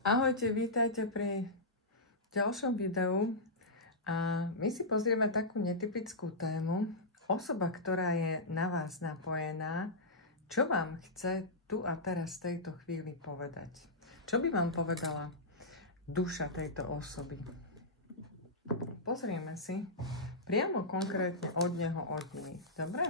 Ahojte, vítajte pri ďalšom videu a my si pozrieme takú netypickú tému. Osoba, ktorá je na vás napojená, čo vám chce tu a teraz v tejto chvíli povedať? Čo by vám povedala duša tejto osoby? Pozrieme si priamo konkrétne od neho, od nej. Dobre?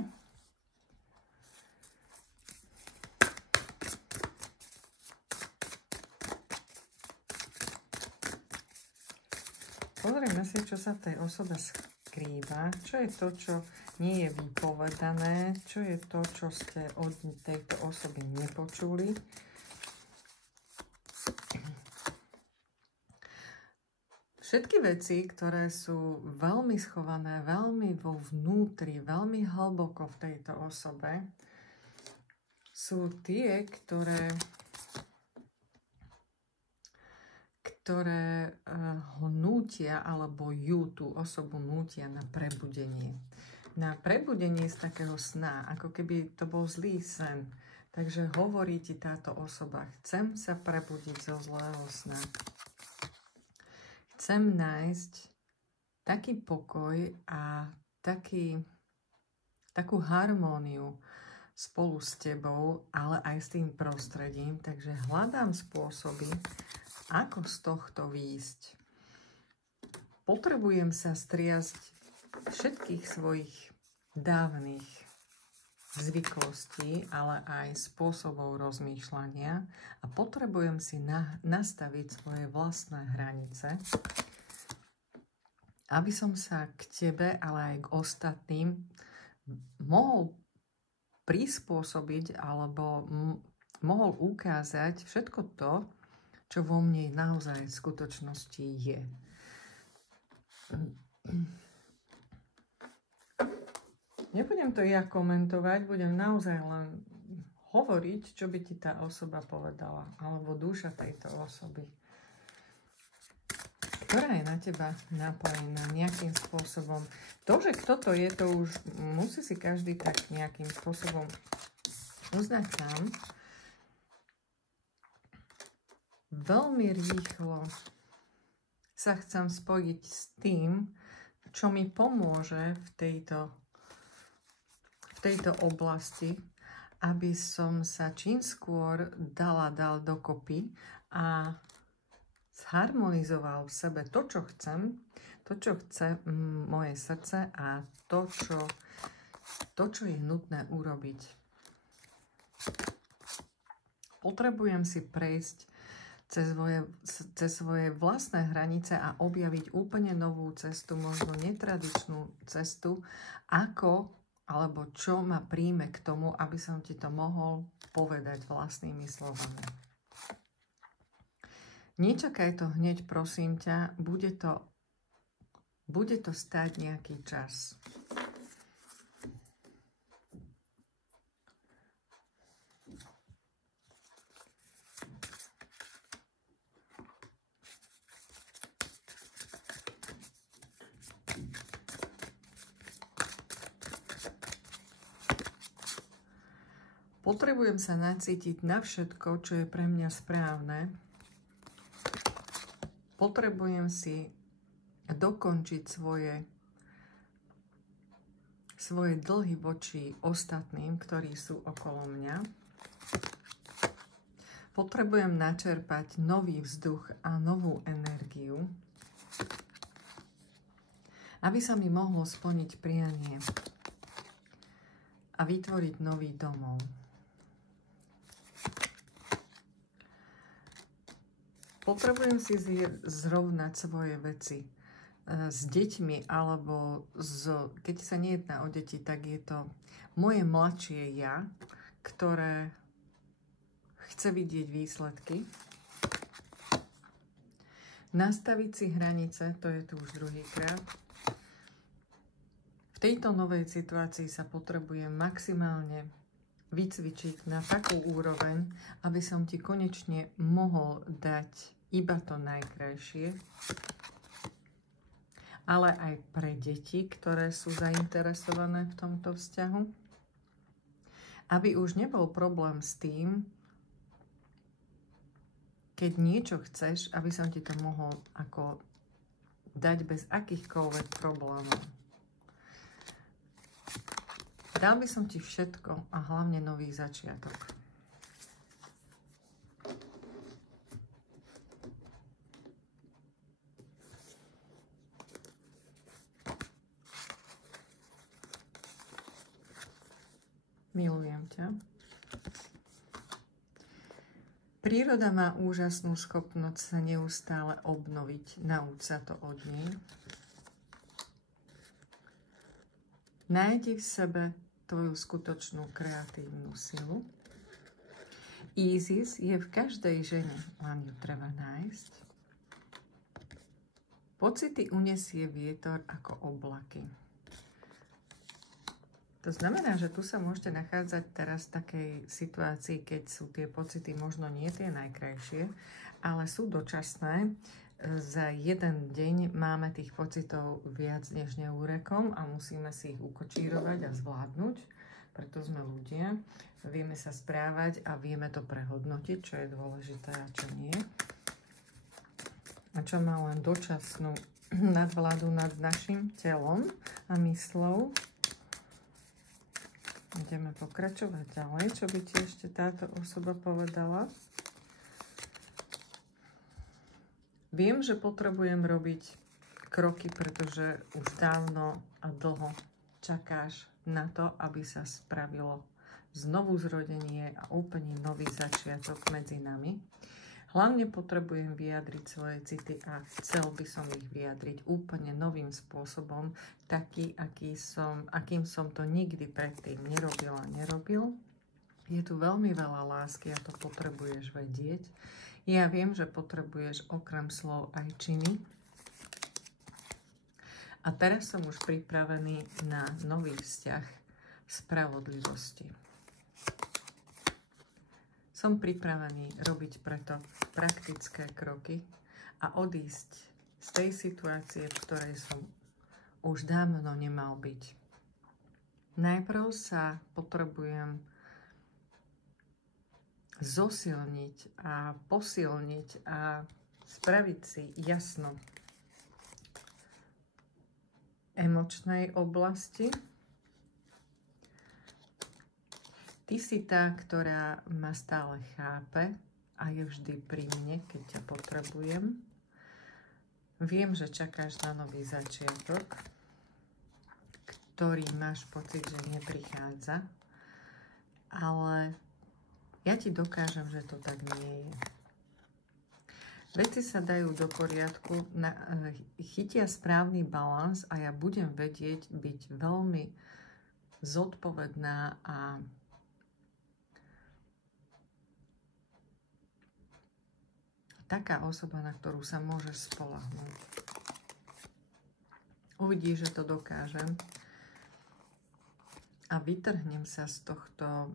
Pozrieme si, čo sa v tej osobe skrýva, čo je to, čo nie je vypovedané, čo je to, čo ste od tejto osoby nepočuli. Všetky veci, ktoré sú veľmi schované, veľmi vo vnútri, veľmi hlboko v tejto osobe, sú tie, ktoré ho nútia, alebo ju, tú osobu nútia na prebudenie. Na prebudenie z takého sna, ako keby to bol zlý sen. Takže hovorí ti táto osoba, chcem sa prebudiť zo zlého sna. Chcem nájsť taký pokoj a takú harmóniu spolu s tebou, ale aj s tým prostredím. Takže hľadám spôsoby, ako z tohto výjsť. Potrebujem sa striasť všetkých svojich dávnych zvyklostí, ale aj spôsobov rozmýšľania a potrebujem si nastaviť svoje vlastné hranice, aby som sa k tebe, ale aj k ostatným mohol prispôsobiť alebo mohol ukázať všetko to, čo vo mne naozaj v skutočnosti je. Nebudem to ja komentovať, budem naozaj len hovoriť, čo by ti tá osoba povedala, alebo duša tejto osoby, ktorá je na teba napojená nejakým spôsobom. To, že kto to je, to už musí si každý tak nejakým spôsobom uznať sám. Veľmi rýchlo sa chcem spojiť s tým, čo mi pomôže v tejto oblasti, aby som sa čím skôr dal dokopy a zharmonizoval v sebe to, čo chce moje srdce a to, čo je nutné urobiť. Potrebujem si prejsť cez svoje vlastné hranice a objaviť úplne novú cestu, možno netradičnú cestu, alebo čo ma príjme k tomu, aby som ti to mohol povedať vlastnými slovami. Nečakaj to hneď, prosím ťa, bude to stáť nejaký čas. Potrebujem sa nacítiť na všetko, čo je pre mňa správne. Potrebujem si dokončiť svoje dlhy voči ostatným, ktorí sú okolo mňa. Potrebujem načerpať nový vzduch a novú energiu, aby sa mi mohlo splniť prianie a vytvoriť nový domov. Potrebujem si zrovnať svoje veci s deťmi, alebo keď sa nejedná o deti, tak je to moje mladšie ja, ktoré chce vidieť výsledky. Nastaviť si hranice, to je tu už druhýkrát. V tejto novej situácii sa potrebujem maximálne vycvičiť na takú úroveň, aby som ti konečne mohol dať iba to najkrajšie, ale aj pre deti, ktoré sú zainteresované v tomto vzťahu, aby už nebol problém s tým, keď niečo chceš, aby som ti to mohol ako dať bez akýchkoľvek problémov. Dal by som ti všetko a hlavne nový začiatok. Milujem ťa. Príroda má úžasnú schopnosť sa neustále obnoviť. Nauč sa to od nej. Nájdi v sebe tvoju skutočnú kreatívnu silu. Isis je v každej žene, len ju treba nájsť. Pocity unesie vietor ako oblaky. To znamená, že tu sa môžete nachádzať teraz v takej situácii, keď sú tie pocity možno nie tie najkrajšie, ale sú dočasné. Za jeden deň máme tých pocitov viac než neúrekom a musíme si ich ukočírovať a zvládnuť, preto sme ľudia. Vieme sa správať a vieme to prehodnotiť, čo je dôležité a čo nie. A čo má len dočasnú nadvládu nad našim telom a myslou. Ideme pokračovať ďalej. Čo by ti ešte táto osoba povedala? Viem, že potrebujem robiť kroky, pretože už dávno a dlho čakáš na to, aby sa spravilo znovu zrodenie a úplne nový začiatok medzi nami. Hlavne potrebujem vyjadriť svoje city a chcel by som ich vyjadriť úplne novým spôsobom, taký, akým som to nikdy predtým nerobil. Je tu veľmi veľa lásky a to potrebuješ vedieť. Ja viem, že potrebuješ okrem slov aj činy. A teraz som už pripravený na nový vzťah spravodlivosti. Som pripravený robiť preto praktické kroky a odísť z tej situácie, v ktorej som už dávno nemal byť. Najprv sa potrebujem zosilniť a posilniť a spraviť si jasno emočnej oblasti. Ty si tá, ktorá ma stále chápe a je vždy pri mne, keď ťa potrebujem. Viem, že čakáš na nový začiatok, ktorý máš pocit, že neprichádza, ale ja ti dokážem, že to tak nie je. Veci sa dajú do poriadku, chytia správny balans a ja budem vedieť byť veľmi zodpovedná a taká osoba, na ktorú sa môžeš spoľahnúť. Uvidíš, že to dokážem a vytrhnem sa z tohto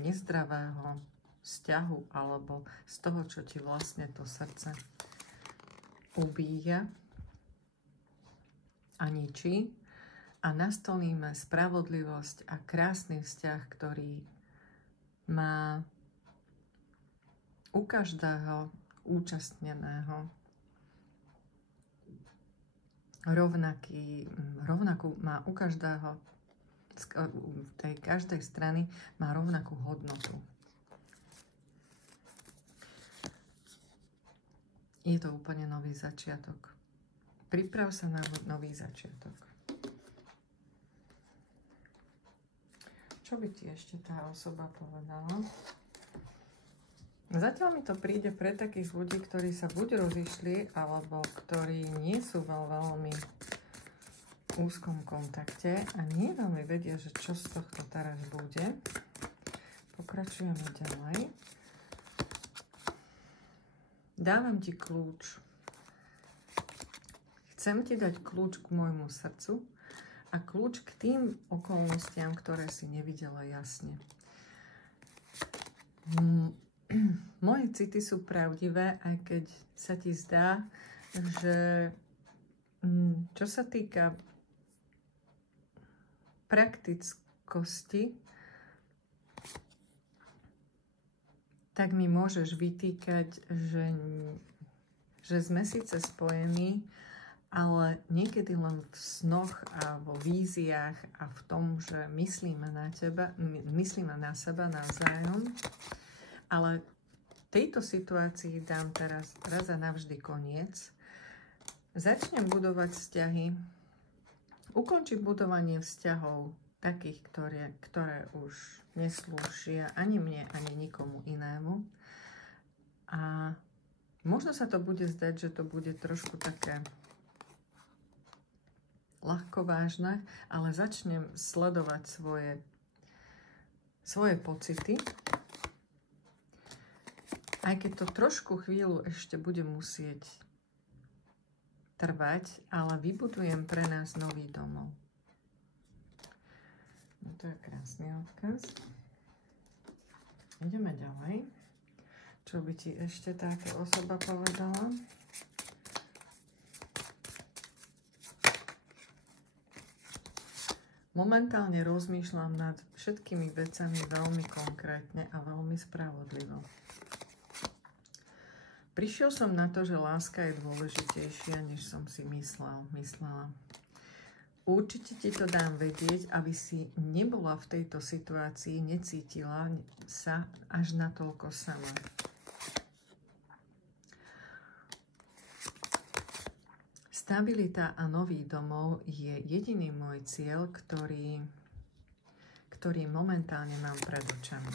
nezdravého vzťahu alebo z toho, čo ti vlastne to srdce ubíja a ničí a nastolíme spravodlivosť a krásny vzťah, ktorý má u každého účastneného rovnakú má u každého z tej každej strany má rovnakú hodnotu. Je to úplne nový začiatok. Priprav sa na nový začiatok. Čo by ti ešte tá osoba povedala? Zatiaľ mi to príde pre takých ľudí, ktorí sa buď rozišli, alebo ktorí nie sú vo veľmi úzkom kontakte a nie veľmi vedia, že čo z tohto teraz bude. Pokračujeme ďalej. Dávam ti kľúč. Chcem ti dať kľúč k môjmu srdcu a kľúč k tým okolnostiam, ktoré si nevidela jasne. Moje city sú pravdivé, aj keď sa ti zdá, že čo sa týka praktickosti, tak mi môžeš vytýkať, že sme síce spojení, ale niekedy len v snoch a vo víziách a v tom, že myslíme na seba navzájom, ale tejto situácii dám teraz raz a navždy koniec. Začnem budovať vzťahy, ukončím budovanie vzťahov takých, ktoré už neslúšia ani mne, ani nikomu inému. A možno sa to bude zdať, že to bude trošku také ľahkovážne, ale začnem sledovať svoje pocity. Aj keď to trošku chvíľu ešte bude musieť trvať, ale vybudujem pre nás nový domov. No to je krásny odkaz. Ideme ďalej. Čo by ti ešte táto osoba povedala? Momentálne rozmýšľam nad všetkými vecami veľmi konkrétne a veľmi spravodlivo. Prišiel som na to, že láska je dôležitejšia, než som si myslela. Určite ti to dám vedieť, aby si nebola v tejto situácii, necítila sa až natoľko sama. Stabilita a nový domov je jediný môj cieľ, ktorý momentálne mám pred očami.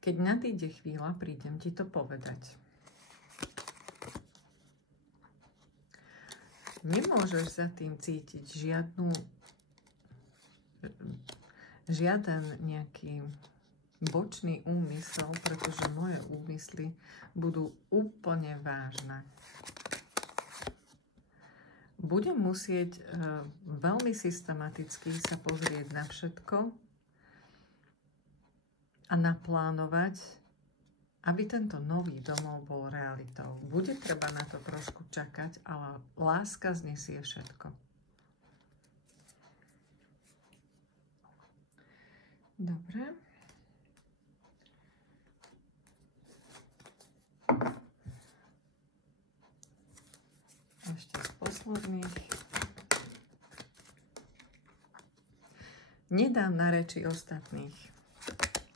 Keď nadíde chvíľa, prídem ti to povedať. Nemôžeš za tým cítiť žiaden nejaký bočný úmysel, pretože moje úmysly budú úplne vážne. Budem musieť veľmi systematicky sa pozrieť na všetko a naplánovať, aby tento nový domov bol realitou. Bude treba na to trošku čakať, ale láska znesie všetko. Dobre. Ešte z posledných. Nedám na reči ostatných.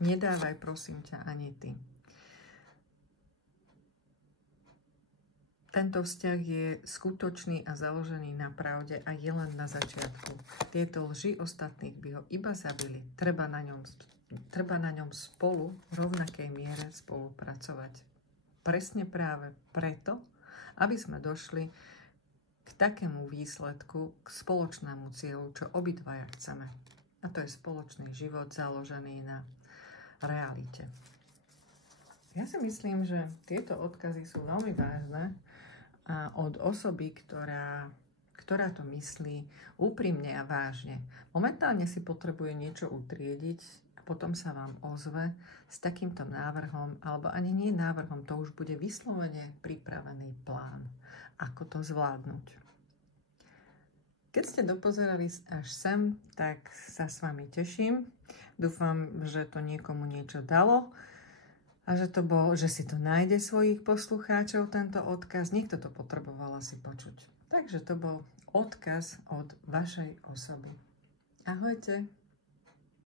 Nedávaj, prosím ťa, ani ty. Tento vzťah je skutočný a založený na pravde a je len na začiatku. Tieto lži ostatných by ho iba zabili. Treba na ňom spolu v rovnakej miere spolupracovať. Presne práve preto, aby sme došli k takému výsledku, k spoločnému cieľu, čo obidvaja chceme. A to je spoločný život založený na realite. Ja si myslím, že tieto odkazy sú veľmi vážne a od osoby, ktorá to myslí úprimne a vážne. Momentálne si potrebuje niečo utriediť a potom sa vám ozve s takýmto návrhom, alebo ani nie návrhom, to už bude vyslovene pripravený plán, ako to zvládnuť. Keď ste dopozerali až sem, tak sa s vami teším. Dúfam, že to niekomu niečo dalo a že si to nájde svojich poslucháčov, tento odkaz. Niekto to potreboval asi počuť. Takže to bol odkaz od vašej osoby. Ahojte.